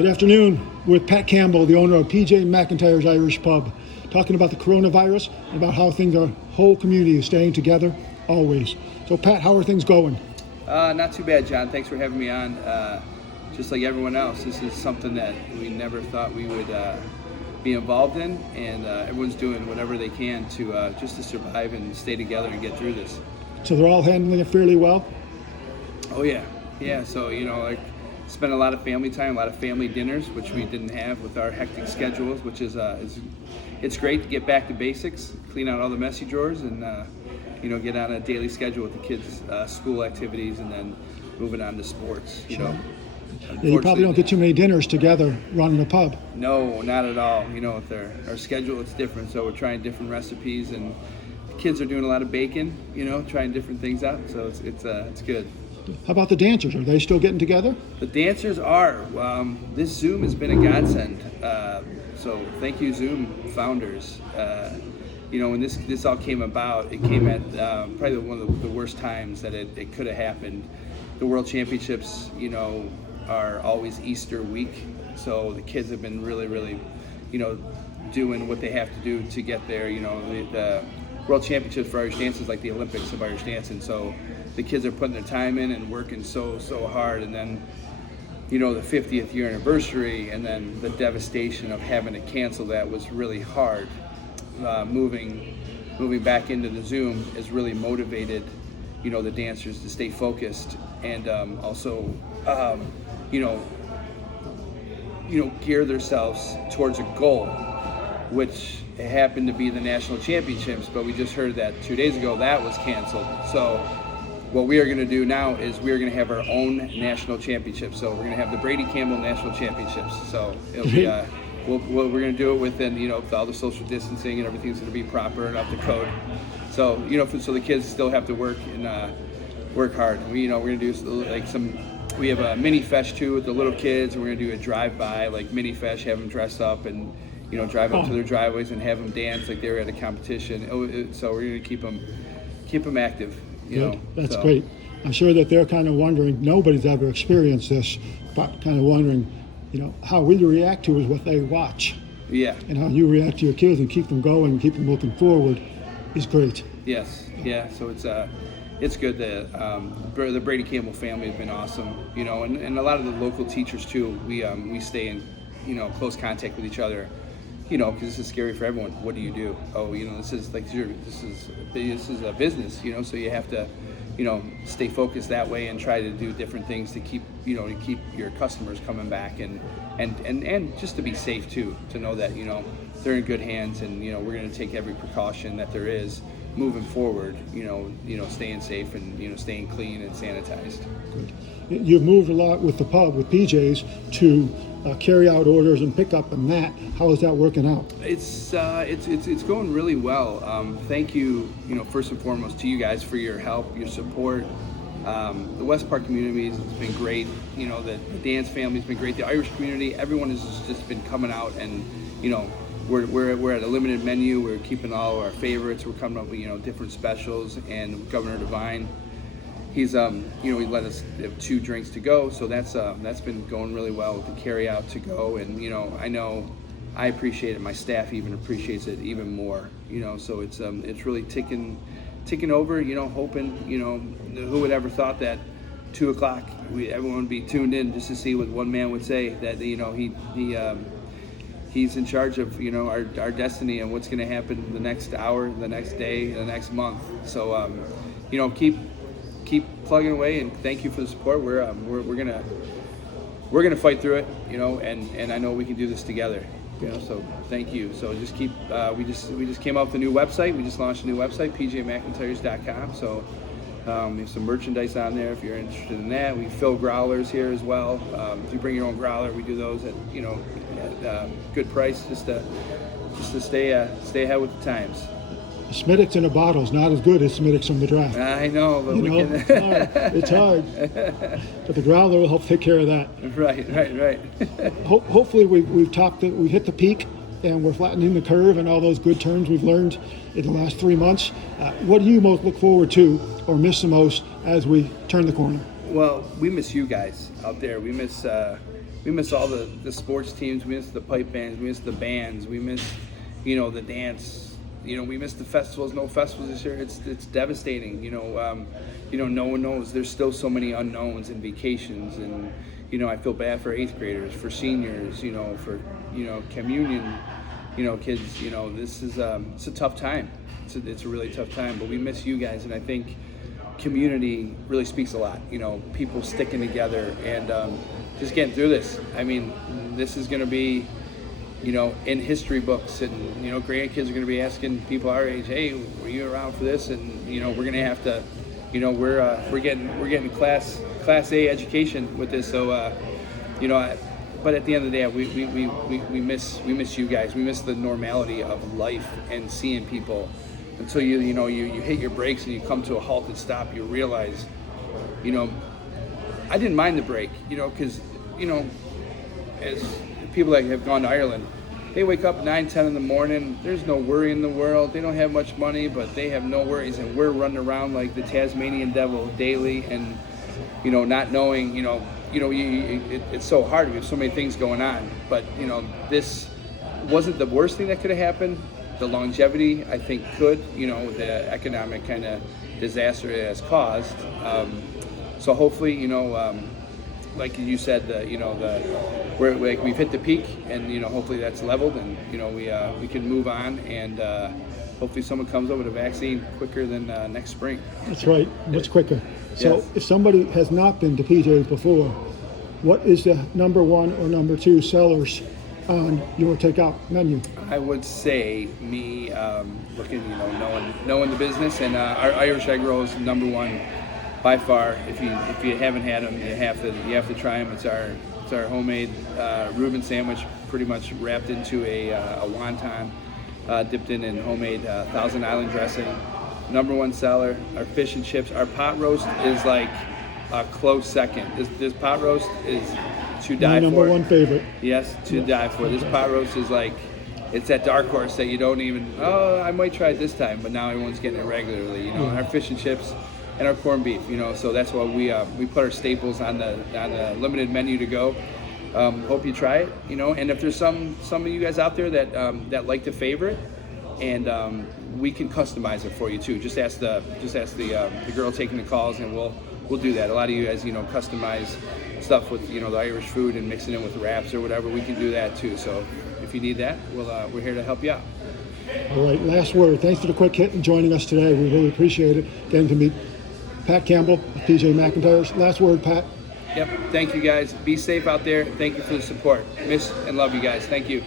Good afternoon. With Pat Campbell, the owner of PJ McIntyre's Irish Pub, talking about the coronavirus and about how things, our whole community is staying together always. So Pat, how are things going? Not too bad, John. Thanks for having me on. Just like everyone else, this is something that we never thought we would be involved in, and everyone's doing whatever they can to just to survive and stay together and get through this. So they're all handling it fairly well? Oh yeah. So spend a lot of family time, a lot of family dinners, which we didn't have with our hectic schedules, which is it's great to get back to basics, clean out all the messy drawers, and get on a daily schedule with the kids' school activities, and then moving on to sports. Yeah, you probably don't get too many dinners together running a pub. No, not at all. With our schedule, it's different, so we're trying different recipes, and the kids are doing a lot of baking, trying different things out, so it's good. How about the dancers? Are they still getting together? The dancers are. This Zoom has been a godsend. So thank you, Zoom founders. When this all came about, it came at probably one of the worst times that it could have happened. The World Championships, are always Easter week, so the kids have been really, really, doing what they have to do to get there. The World Championships for Irish dance is like the Olympics of Irish dancing, so the kids are putting their time in and working so hard, and then the 50th year anniversary, and then the devastation of having to cancel that was really hard. Moving back into the Zoom has really motivated the dancers to stay focused, and also gear themselves towards a goal, which happened to be the national championships, but we just heard that 2 days ago that was canceled. So what we are going to do now is we are going to have our own national championship. So we're going to have the Brady Campbell National Championships. So it'll be we're going to do it within with all the social distancing, and everything's going to be proper and up to code. So so the kids still have to work and work hard. We're going to do we have a mini fesh too with the little kids, and we're going to do a drive-by mini fesh, have them dress up and drive up to their driveways and have them dance like they were at a competition. So we're going to keep them active. Good. That's great. I'm sure that they're kind of wondering, nobody's ever experienced this, but kind of wondering, how we react to is what they watch. Yeah. And how you react to your kids and keep them going and keep them looking forward is great. Yes. Yeah. So it's good that the Brady Campbell family has been awesome, and a lot of the local teachers too. We stay in, close contact with each other, because this is scary for everyone. What do you do? Oh, this is a business, so you have to, stay focused that way and try to do different things to keep your customers coming back and just to be safe too, to know that, they're in good hands, and, we're going to take every precaution that there is moving forward, staying safe and, staying clean and sanitized. Good. You've moved a lot with the pub, with PJ's, to carry out orders and pick up and that. How is that working out? It's going really well. Thank you, first and foremost to you guys for your help, your support. The West Park community has been great. The dance family's been great. The Irish community, everyone has just been coming out, and we're at a limited menu. We're keeping all our favorites. We're coming up with different specials, and Governor Devine, he's he let us have 2 drinks to go, so that's been going really well with the carry out to go, and I know I appreciate it. My staff even appreciates it even more. So it's really ticking over. Hoping who would ever thought that 2 o'clock everyone would be tuned in just to see what one man would say, that he's in charge of our destiny and what's going to happen the next hour, the next day, the next month. So keep plugging away, and thank you for the support. We're gonna fight through it, and I know we can do this together. So thank you. So just keep. We just came out with a new website. We just launched a new website, pjmcintires.com. So we have some merchandise on there if you're interested in that. We fill growlers here as well. If you bring your own growler, we do those at good price, just to stay ahead with the times. Schmiddix in a bottle is not as good as Schmiddix from the draft. I know, but it's hard. But the growler will help take care of that. Right. Hopefully we've hit the peak, and we're flattening the curve, and all those good terms we've learned in the last 3 months. What do you most look forward to or miss the most as we turn the corner? Well, we miss you guys out there. We miss all the sports teams. We miss the pipe bands. We miss the bands. We miss, the dance. We miss the festivals. No festivals this year. It's devastating. No one knows. There's still so many unknowns and vacations, and I feel bad for 8th graders, for seniors. For communion. Kids. This is it's a tough time. It's a really tough time. But we miss you guys, and I think community really speaks a lot. People sticking together and just getting through this. I mean, this is going to be, in history books, and grandkids are going to be asking people our age, "Hey, were you around for this?" And we're going to have to, we're getting class A education with this. So, but at the end of the day, we miss you guys. We miss the normality of life and seeing people. Until you hit your brakes and you come to a halted stop, you realize, I didn't mind the break, because, as people that have gone to Ireland, they wake up 9, 10 in the morning. There's no worry in the world. They don't have much money, but they have no worries. And we're running around like the Tasmanian devil daily, and, not knowing, it's so hard. We have so many things going on. But, this wasn't the worst thing that could have happened. The longevity, I think, could, the economic kind of disaster it has caused. So hopefully, like you said, we've hit the peak, and hopefully that's leveled, and we can move on, and hopefully someone comes up with a vaccine quicker than next spring. That's right, much quicker. So Yes. if somebody has not been to PJ's before, what is the number 1 or number 2 sellers on your takeout menu? I would say me looking, knowing the business, and our Irish egg roll is number 1 by far. If you haven't had them, you have to try them. It's our homemade Reuben sandwich, pretty much wrapped into a wonton, dipped in homemade Thousand Island dressing. Number 1 seller. Our fish and chips. Our pot roast is like a close second. This pot roast is to die My number for. 1 favorite. Yes, to die for. This pot roast is like, it's that dark horse that you don't even, I might try it this time, but now everyone's getting it regularly. Our fish and chips and our corned beef. So that's why we put our staples on the limited menu to go. Hope you try it. And if there's some of you guys out there that like the favorite, and we can customize it for you too. Just ask the girl taking the calls, and we'll do that. A lot of you guys, customize stuff with the Irish food and mixing it with wraps or whatever. We can do that too. So if you need that, we're here to help you out. All right, last word. Thanks for the quick hit and joining us today. We really appreciate it. Getting to meet Pat Campbell of PJ McIntyre's. Last word, Pat. Yep. Thank you guys. Be safe out there. Thank you for the support. Miss and love you guys. Thank you.